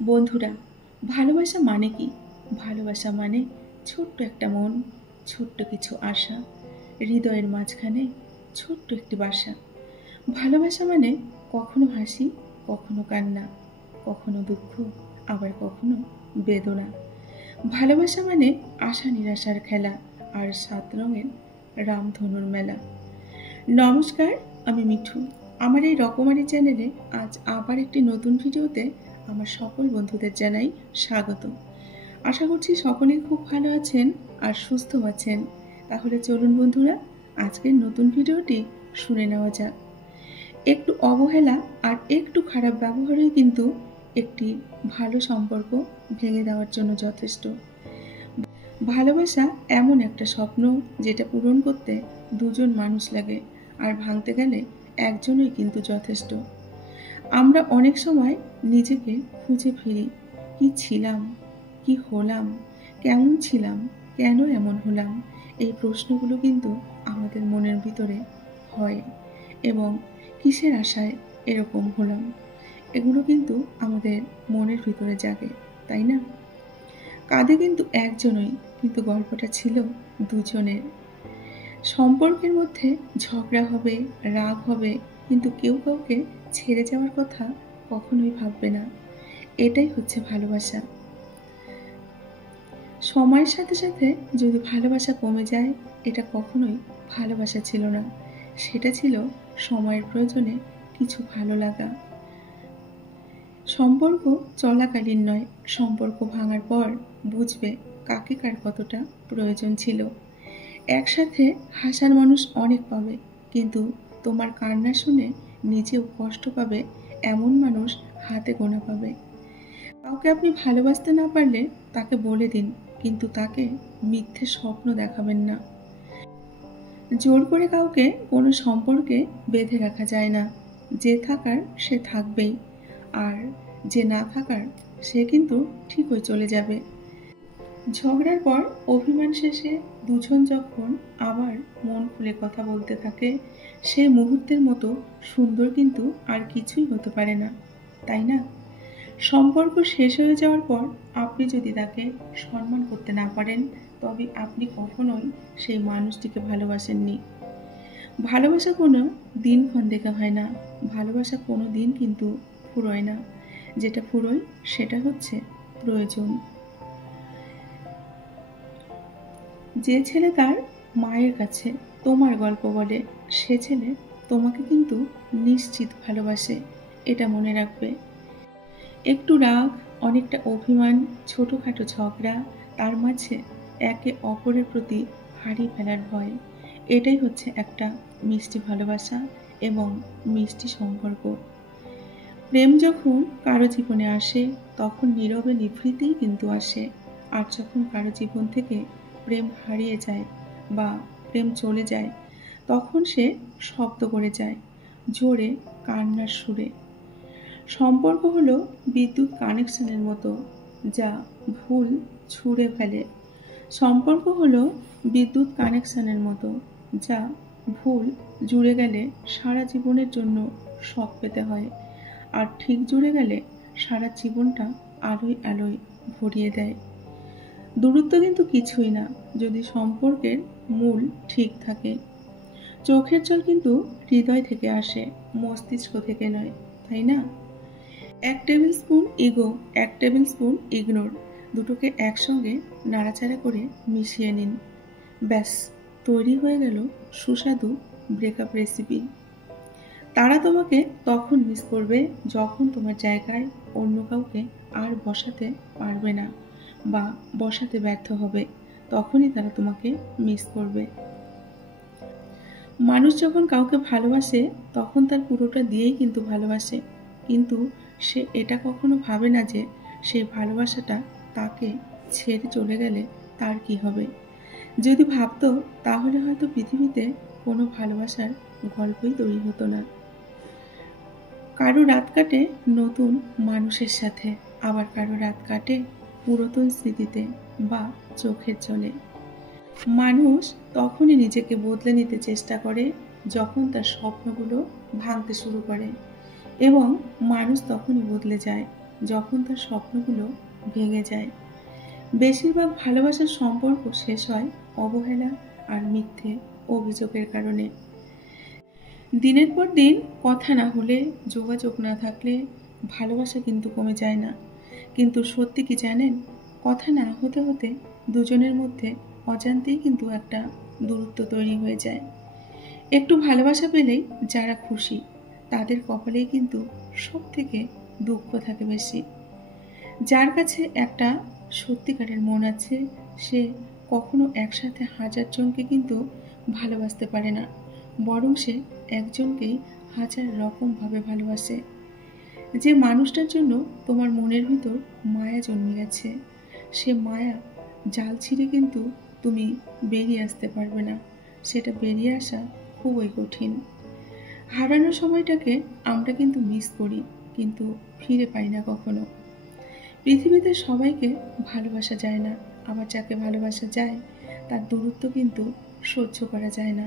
বন্ধুরা, ভালোবাসা মানে কি? ভালোবাসা মানে ছোট্ট একটা মন, ছোট্ট কিছু আশা, হৃদয়ের মাঝখানে ছোট্ট একটি বাসা। ভালোবাসা মানে কখনো হাসি, কখনো কান্না, কখনো দুঃখ, আবার কখনো বেদনা। ভালোবাসা মানে আশা নিরাশার খেলা, আর ৭ রঙের রামধনুর মেলা। নমস্কার, আমি মিঠু। আমার এই রকমারি চ্যানেলে আজ আবার একটি নতুন ভিডিওতে আমার সকল বন্ধুদের জানাই স্বাগত। আশা করছি সকলেই খুব ভালো আছেন আর সুস্থ আছেন। তাহলে চলুন বন্ধুরা, আজকের নতুন ভিডিওটি শুনে নেওয়া যাক। একটু অবহেলা আর একটু খারাপ ব্যবহারই কিন্তু একটি ভালো সম্পর্ক ভেঙে দেওয়ার জন্য যথেষ্ট। ভালোবাসা এমন একটা স্বপ্ন যেটা পূরণ করতে দুজন মানুষ লাগে, আর ভাঙতে গেলে একজনই কিন্তু যথেষ্ট। আমরা অনেক সময় নিজেকে খুঁজে ফিরি, কি ছিলাম, কি হলাম, কেমন ছিলাম, কেন এমন হলাম। এই প্রশ্নগুলো কিন্তু আমাদের মনের ভিতরে হয়, এবং কিসের আশায় এরকম হলাম, এগুলো কিন্তু আমাদের মনের ভিতরে জাগে, তাই না? কাঁধে কিন্তু একজনই, কিন্তু গল্পটা ছিল দুজনের। সম্পর্কের মধ্যে ঝগড়া হবে, রাগ হবে, কিন্তু কেউ কাউকে ছেড়ে যাওয়ার কথা কখনোই ভাববে না। এটাই হচ্ছে ভালোবাসা। সময়ের সাথে সাথে যদি ভালোবাসা কমে যায়, এটা কখনোই ভালোবাসা ছিল না, সেটা ছিল সময়ের প্রয়োজনে কিছু ভালো লাগা। সম্পর্ক চলাকালীন নয়, সম্পর্ক ভাঙার পর বুঝবে কাকে কার কতটা প্রয়োজন ছিল। একসাথে হাসার মানুষ অনেক পাবে, কিন্তু তোমার কান্না শুনে নিজেও কষ্ট পাবে এমন মানুষ হাতে গোনা পাবে। কাউকে আপনি ভালোবাসতে না পারলে তাকে বলে দিন, কিন্তু তাকে মিথ্যে স্বপ্ন দেখাবেন না। জোর করে কাউকে কোনো সম্পর্কে বেঁধে রাখা যায় না। যে থাকার সে থাকবেই, আর যে না থাকার সে কিন্তু ঠিকই চলে যাবে। ঝগড়ার পর অভিমান শেষে দুজন যখন আবার মন খুলে কথা বলতে থাকে, সেই মুহূর্তের মতো সুন্দর কিন্তু আর কিছুই হতে পারে না, তাই না? সম্পর্ক শেষ হয়ে যাওয়ার পর আপনি যদি তাকে সম্মান করতে না পারেন, তবে আপনি কখনোই সেই মানুষটিকে ভালোবাসেননি। ভালোবাসা কোনো দিনক্ষণ দেখা হয় না, ভালোবাসা কোনো দিন কিন্তু ফুরোয় না। যেটা ফুরোয় সেটা হচ্ছে প্রয়োজন। যে ছেলে তার মায়ের কাছে তোমার গল্প বলে, সে ছেলে তোমাকে কিন্তু নিশ্চিত ভালোবাসে, এটা মনে রাখবে। একটু রাগ, অনেকটা অভিমান, ছোটোখাটো ঝগড়া, তার মাঝে একে অপরের প্রতি হারিয়ে ফেলার ভয়, এটাই হচ্ছে একটা মিষ্টি ভালোবাসা এবং মিষ্টি সম্পর্ক। প্রেম যখন কারো জীবনে আসে, তখন নীরবে নিভৃতেই কিন্তু আসে। আর যখন কারো জীবন থেকে প্রেম হারিয়ে যায় বা প্রেম চলে যায়, তখন সে শব্দ করে যায়, জোরে, কান্নার সুরে। সম্পর্ক হলো বিদ্যুৎ কানেকশনের মতো, যা ভুল ছুঁড়ে ফেলে। সম্পর্ক হলো বিদ্যুৎ কানেকশনের মতো, যা ভুল জুড়ে গেলে সারা জীবনের জন্য শক পেতে হয়, আর ঠিক জুড়ে গেলে সারা জীবনটা আলোয় আলোয় ভরিয়ে দেয়। দূরত্ব কিন্তু কিছুই না, যদি সম্পর্কের মূল ঠিক থাকে। চোখের জল কিন্তু হৃদয় থেকে আসে, মস্তিষ্ক থেকে নয়, তাই না? 1 table spoon ego, 1 table spoon ignore, দুটোকে একসঙ্গে নাড়াচাড়া করে মিশিয়ে নিন। ব্যাস, তৈরি হয়ে গেল সুস্বাদু ব্রেকআপ রেসিপি। তারা তোমাকে তখন মিস করবে যখন তোমার জায়গায় অন্য কাউকে আর বসাতে পারবে না বা বসাতে ব্যর্থ হবে, তখনই তারা তোমাকে মিস করবে। মানুষ যখন কাউকে ভালোবাসে, তখন তার পুরোটা দিয়েই কিন্তু ভালোবাসে, কিন্তু সে এটা কখনো ভাবে না যে সেই ভালোবাসাটা তাকে ছেড়ে চলে গেলে তার কি হবে। যদি ভাবতো, তাহলে হয়তো পৃথিবীতে কোনো ভালোবাসার গল্পই তৈরি হতো না। কারো রাত কাটে নতুন মানুষের সাথে, আবার কারো রাত কাটে পুরাতন স্মৃতিতে বা চোখের জলে। মানুষ তখনই নিজেকে বদলে নিতে চেষ্টা করে যখন তার স্বপ্নগুলো ভাঙতে শুরু করে, এবং মানুষ তখনই বদলে যায় যখন তার স্বপ্নগুলো ভেঙে যায়। বেশিরভাগ ভালোবাসার সম্পর্ক শেষ হয় অবহেলা আর মিথ্যে অভিযোগের কারণে। দিনের পর দিন কথা না হলে, যোগাযোগ না থাকলে ভালোবাসা কিন্তু কমে যায় না। কিন্তু সত্যি কি জানেন, কথা না হতে হতে দুজনের মধ্যে অজান্তেই কিন্তু একটা দূরত্ব তৈরি হয়ে যায়। একটু ভালোবাসা পেলেই যারা খুশি, তাদের কপালেই কিন্তু সব থেকে দুঃখ থাকে বেশি। যার কাছে একটা সত্যিকারের মন আছে, সে কখনো একসাথে 1000 জনকে কিন্তু ভালোবাসতে পারে না, বরং সে একজনকেই 1000 রকমভাবে ভালোবাসে। যে মানুষটার জন্য তোমার মনের ভিতর মায়া জন্মে গেছে, সে মায়া জাল ছিঁড়ে কিন্তু তুমি বেরিয়ে আসতে পারবে না। সেটা বেরিয়ে আসা খুবই কঠিন। হারানোর সময়টাকে আমরা কিন্তু মিস করি, কিন্তু ফিরে পাই না কখনো। পৃথিবীতে সবাইকে ভালোবাসা যায় না, আবার যাকে ভালোবাসা যায় তার দূরত্ব কিন্তু সহ্য করা যায় না।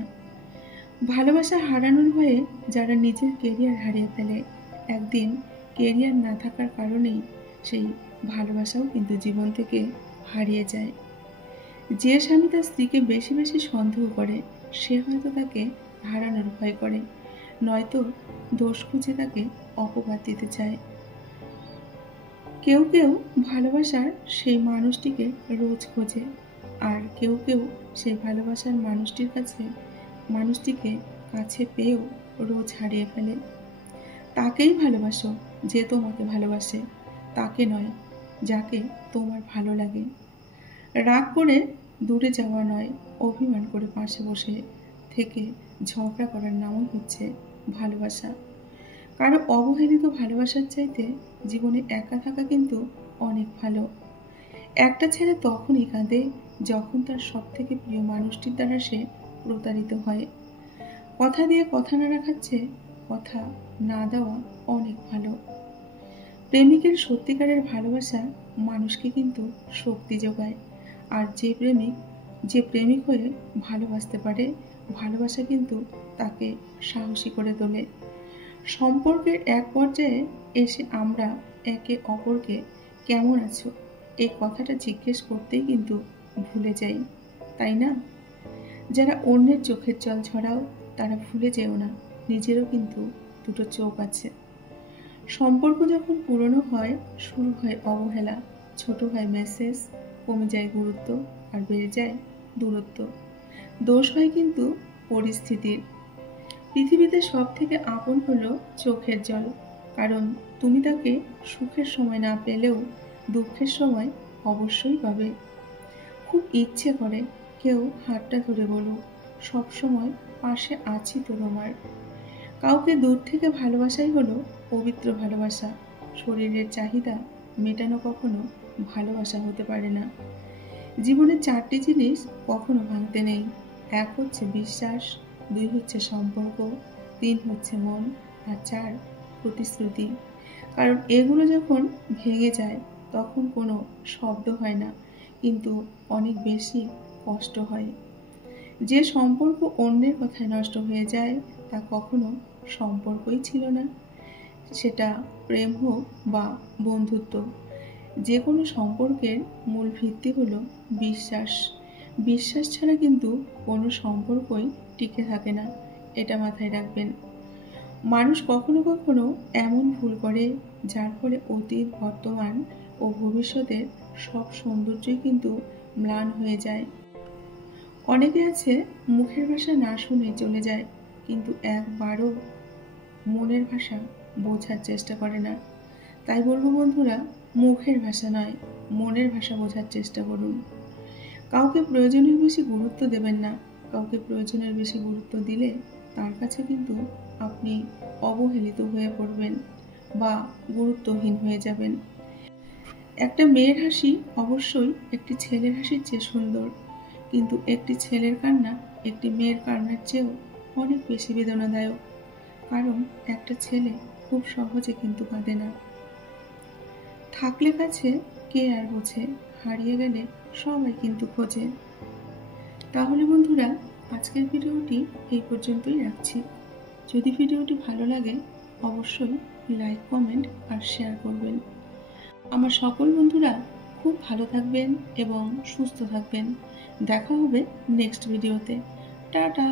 ভালোবাসা হারানোর ভয়ে যারা নিজের কেরিয়ার হারিয়ে ফেলে, একদিন কেরিয়ার না থাকার কারণেই সেই ভালোবাসাও কিন্তু জীবন থেকে হারিয়ে যায়। যে স্বামী তার স্ত্রীকে বেশি বেশি সন্দেহ করে, সে হয়তো তাকে হারানোর ভয় করে, নয়তো দোষ খুঁজে তাকে অপবাদ দিতে চায়। কেউ কেউ ভালোবাসার সেই মানুষটিকে রোজ খোঁজে, আর কেউ কেউ সেই ভালোবাসার মানুষটিকে কাছে পেয়েও রোজ হারিয়ে ফেলে। তাকেই ভালোবাসো যে তোমাকে ভালোবাসে, তাকে নয় যাকে তোমার ভালো লাগে। রাগ করে দূরে যাওয়া নয়, অভিমান করে পাশে বসে থেকে ঝগড়া করার নামই হচ্ছে ভালোবাসা। কারো অবহেলিত ভালোবাসার চাইতে জীবনে একা থাকা কিন্তু অনেক ভালো। একটা ছেলে তখনই কাঁদে যখন তার সব থেকে প্রিয় মানুষটির দ্বারা সে প্রতারিত হয়। কথা দিয়ে কথা না রাখার চেয়ে কথা না দেওয়া অনেক ভালো। প্রেমিকের সত্যিকারের ভালোবাসা মানুষকে কিন্তু শক্তি যোগায়, আর যে প্রেমিক হয়ে ভালোবাসতে পারে, ভালোবাসা কিন্তু তাকে সাহসী করে তোলে। সম্পর্কের এক পর্যায়ে এসে আমরা একে অপরকে কেমন আছো এই কথাটা জিজ্ঞেস করতেই কিন্তু ভুলে যাই, তাই না? যারা অন্যের চোখের জল ঝরাও, তারা ভুলে যেও না নিজেরও কিন্তু দুটো চোখ আছে। সম্পর্ক যখন পুরনো হয়, শুরু হয় অবহেলা, ছোট হয় মেসেজ, কমে যায় গুরুত্ব, আর বেড়ে যায় দূরত্ব। দোষ হয় কিন্তু পরিস্থিতির। পৃথিবীতে সব থেকে আপন হলো চোখের জল, কারণ তুমি তাকে সুখের সময় না পেলেও দুঃখের সময় অবশ্যই পাবে। খুব ইচ্ছে করে কেউ হাতটা ধরে বলুক, সব সময় পাশে আছি তো তোমার। কাউকে দূর থেকে ভালোবাসাই হলো পবিত্র ভালোবাসা। শরীরের চাহিদা মেটানো কখনো ভালোবাসা হতে পারে না। জীবনে 4টি জিনিস কখনো ভাঙতে নেই। 1 হচ্ছে বিশ্বাস, 2 হচ্ছে সম্পর্ক, 3 হচ্ছে মন, আর 4 প্রতিশ্রুতি। কারণ এগুলো যখন ভেঙে যায় তখন কোনো শব্দ হয় না, কিন্তু অনেক বেশি কষ্ট হয়। যে সম্পর্ক অন্যের কথায় নষ্ট হয়ে যায় তা কখনো সম্পর্কই ছিল না, সেটা প্রেম হোক বা বন্ধুত্ব। যে কোনো সম্পর্কের মূল ভিত্তি হলো বিশ্বাস। বিশ্বাস ছাড়া কিন্তু কোনো সম্পর্কই টিকে থাকে না, এটা মাথায় রাখবেন। মানুষ কখনো কখনো এমন ভুল করে যার ফলে অতীত, বর্তমান ও ভবিষ্যতের সব সৌন্দর্যই কিন্তু ম্লান হয়ে যায়। অনেকে আছে মুখের ভাষা না শুনে চলে যায়, কিন্তু একবারও মনের ভাষা বোঝার চেষ্টা করে না। তাই বলবো বন্ধুরা, মুখের ভাষা নয়, মনের ভাষা বোঝার চেষ্টা করুন। কাউকে প্রয়োজনের বেশি গুরুত্ব দেবেন না। কাউকে প্রয়োজনের বেশি গুরুত্ব দিলে তার কাছে কিন্তু আপনি অবহেলিত হয়ে পড়বেন বা গুরুত্বহীন হয়ে যাবেন। একটা মেয়ের হাসি অবশ্যই একটি ছেলের হাসির চেয়ে সুন্দর, কিন্তু একটি ছেলের কান্না একটি মেয়ের কান্নার চেয়েও অনেক বেশি বেদনাদায়ক। কারণ একটা ছেলে খুব সহজে কিন্তু কাঁদে না। থাকলে কাছে কে আর বোঝে, হারিয়ে গেলে সবাই কিন্তু খোঁজে। তাহলে বন্ধুরা, আজকের ভিডিওটি এই পর্যন্তই রাখছি। যদি ভিডিওটি ভালো লাগে অবশ্যই লাইক, কমেন্ট আর শেয়ার করবেন। আমার সকল বন্ধুরা খুব ভালো থাকবেন এবং সুস্থ থাকবেন। দেখা হবে নেক্সট ভিডিওতে। টাটা।